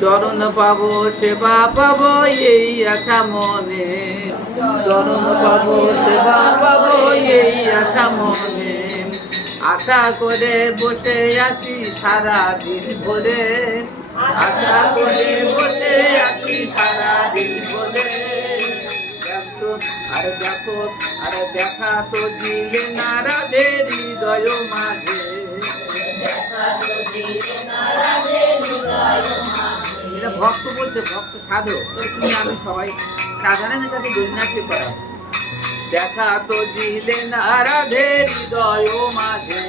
চরণ পাবো সেবা পাবো এই আশা মনে, চরণ পাবো সেবা পাবো এই আশা মনে, আশা করে বসে আছি সারা দিন ভরে, আশা করে বসে আছি সারা দিন ভরে। আর দেখো আর দেখা তো দিলে না রাধে হৃদয় মাঝে, এটা ভক্ত বলছে, ভক্ত সাধক তুমি আমি সবাই সাধারণের কাছে দৈন্যাকে করা। দেখা তো দিলে না রাধে হৃদয় মাঝে,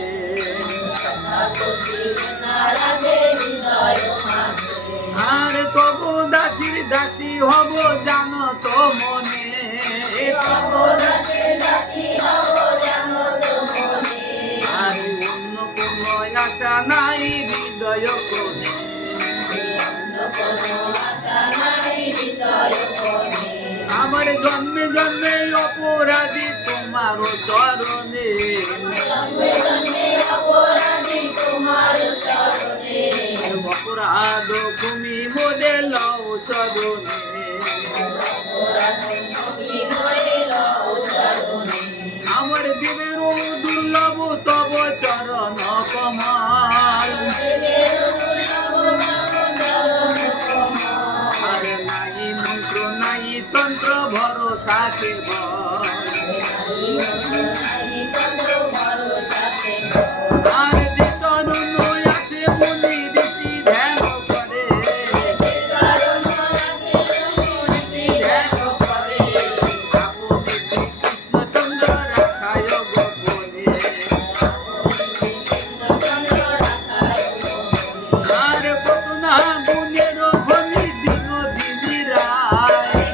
আর তবু দাসীর দাসী হব জানো তো মনে, আর অন্য কোন আশা নাই হৃদয় কোণে, আমার জন্মে জন্মে অপরাধী তোমার চরণে, অপরাধ তুমি মোরে লও চরণে, আমার দেবের দুর্লভ তব চরণ কমল, আর নাই মন্ত্র নাই তন্ত্র ভরসা কেবল, আর যে চরণ আছে মনে বেশি ধ্যান করে, ধ্যান করে আপনি কৃষ্ণচন্দ্র রাখায় গোপনে, আর কত না গুণের ধনী বিনোদিনী রায়,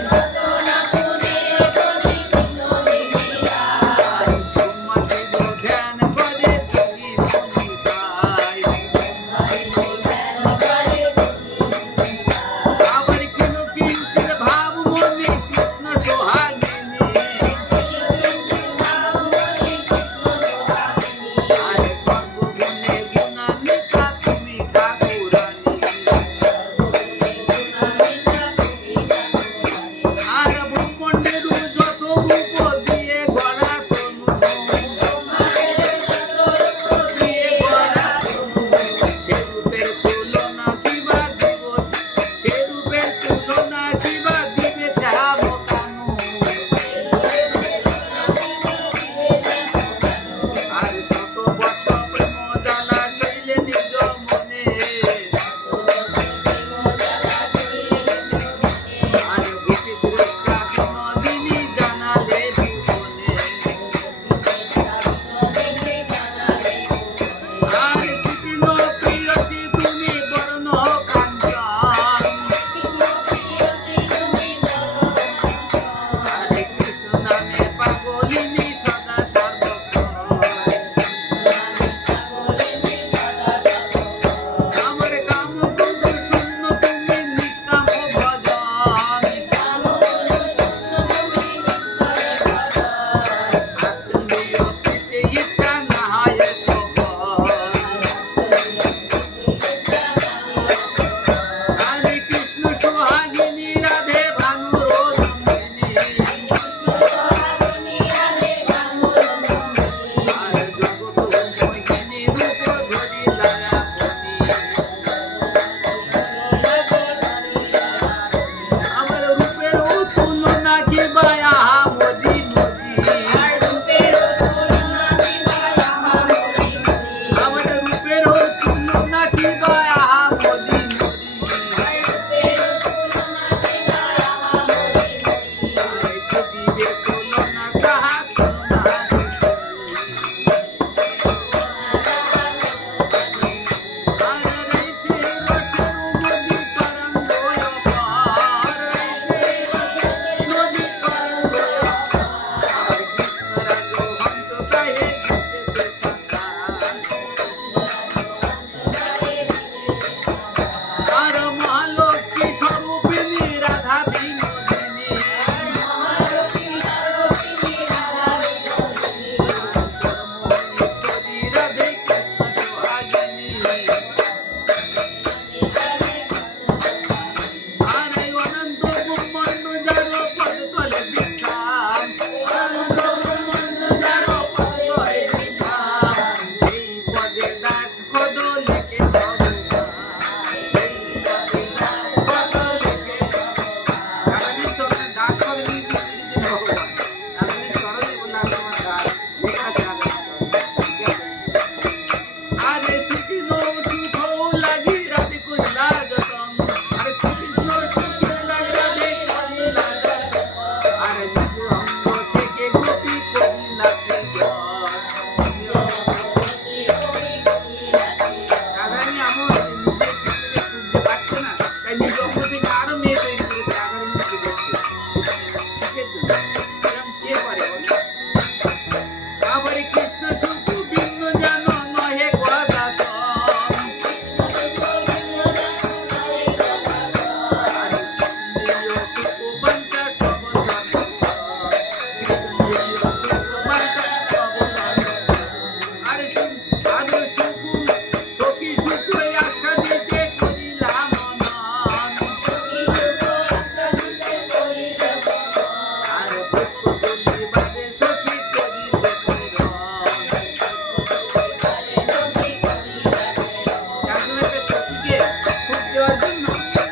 দেওয়ার জন্য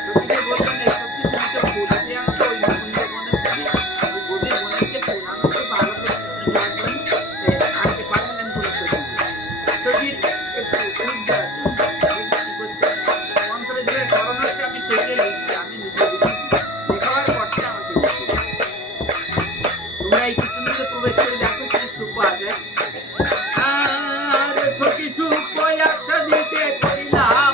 সখীকে বললেন এই সখী তুমি তো ফুল দিয়ে আনো তো ওই মুকুন্দের বনে থেকে ওই গোদের বনে থেকে ফুল আনো তো ভালো করে দেওয়ার জন্য আনতে পারলেন কোনো সখী সখীর একটু ফুল দেওয়ার জন্য মন্ত্রে যে করণ হচ্ছে আমি সেটাই লিখছি আমি লিখে দিচ্ছি লেখাবার পরটা আমাকে লিখতে তোমরা এই কীর্তনীতে প্রবেশ করে দেখো কি সুখ আছে আর সখী সুখ আশা দিতে করিলাম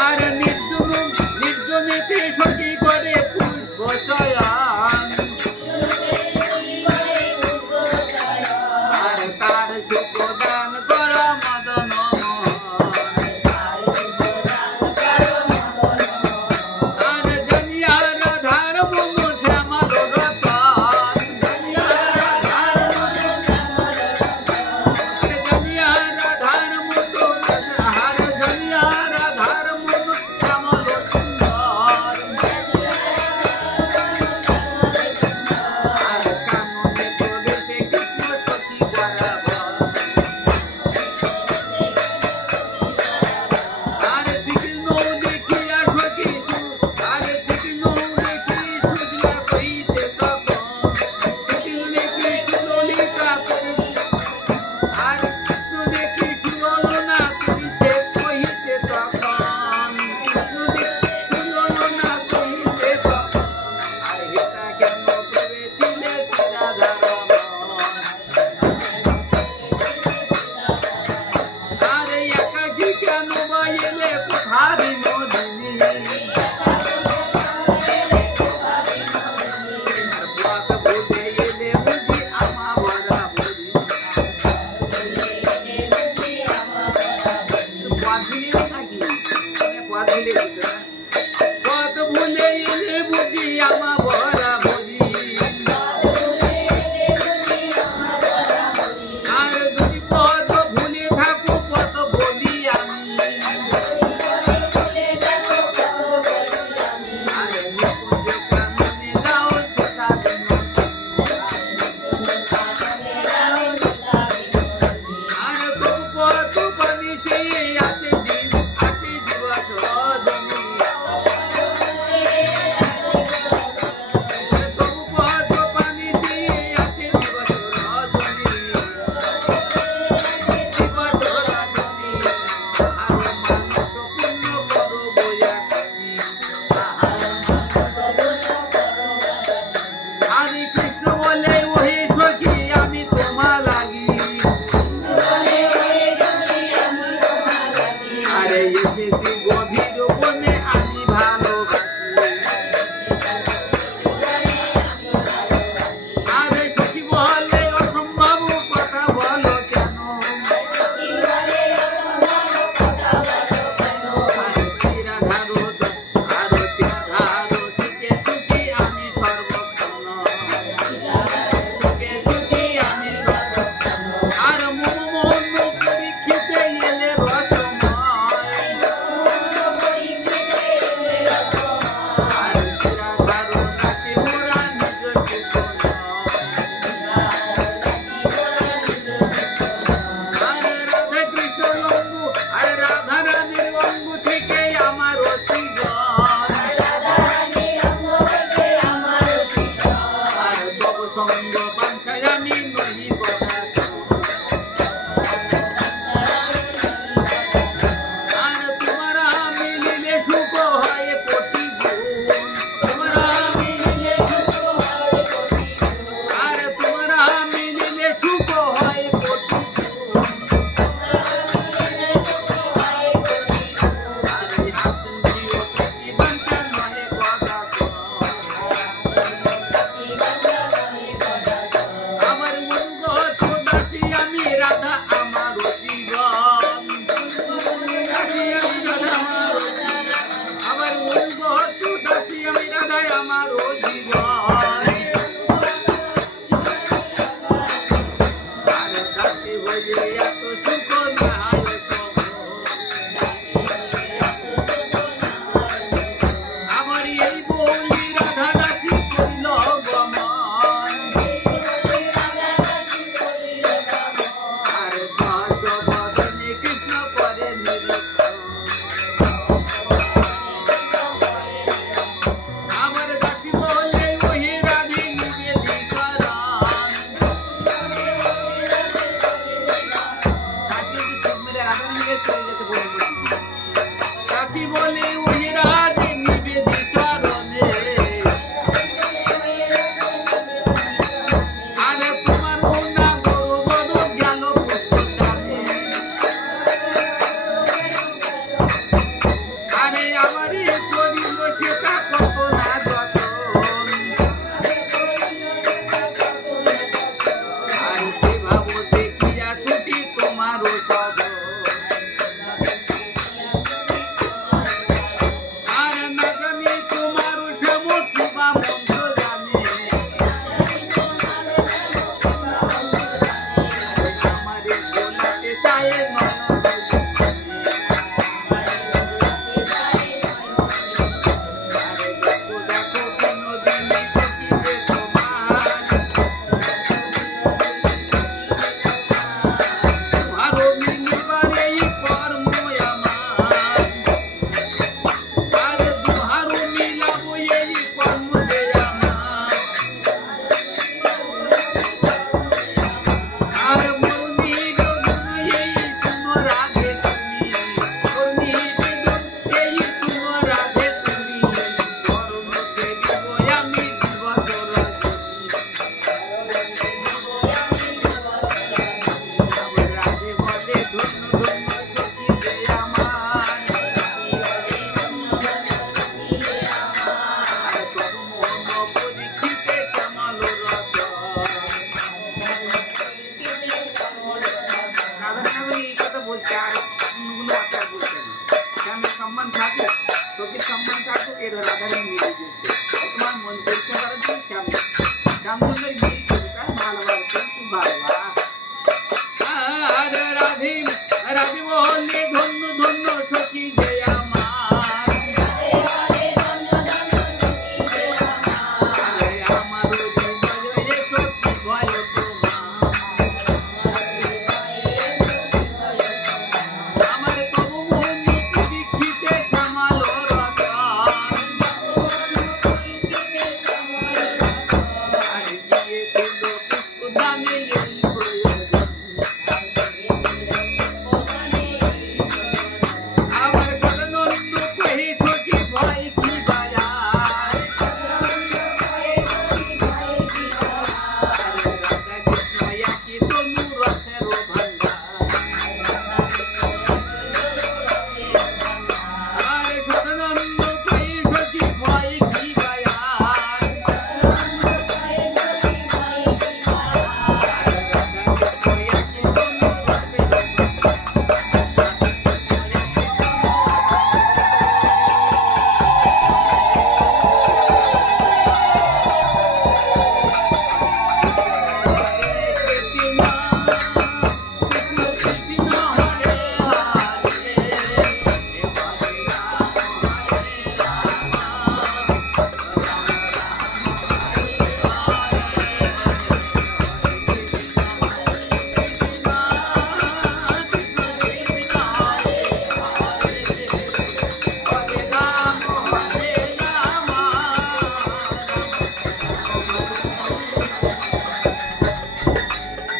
আর নির্জনেতে সখী করে পুষ্প চয়ন আর তার সুখ দান কর মদন আর জানিয়া রাধার মন শ্যামল রতন জানিয়া রাধার মন আর মনির ধন এই শুনো রাধে তুমি, মনির ধন এই শুনো রাধে তুমি, চরণকে দিব আমি দিবসর রাধে বলে ধন্য ধন্য সখী রে আমার, আর তোর মন পরীক্ষিতে কেমন রত। রাধা ঠাকুর এই কথা বলছে, আর অন্য কোনো কথা বলছে না। স্বামীর সম্মান থাকুক, সখীর সম্মান থাকুক, এর রাধারে মিলে দিচ্ছে। তোমার মন পরীক্ষা করার জন্য শ্যাম সুন্দর গিয়ে তার ভালোবাসে, খুব ভালোবাসা। আর রাধে রাধে বলে ধন্য ধন্য সখী যে আমার, আরে আমার হৃদয়ে সখী ভয় তোমার, আমার তবু মন পরীক্ষিতে শ্যামাল রতন, আর গিয়েছিল পুষ্পদানে এই প্রয়োজন, আমার সদানন্দ কহে সখী ভয় কি বায়ার, রাধা কৃষ্ণ একই তনু রসের ভান্ডার, আর সদানন্দ কহে সখী ভয় কি বায়ার, রাধা কৃষ্ণ একই তনু রসের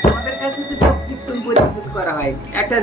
আমাদের কাছে তো সব কীর্তন পরিবেশন করা হয় একটা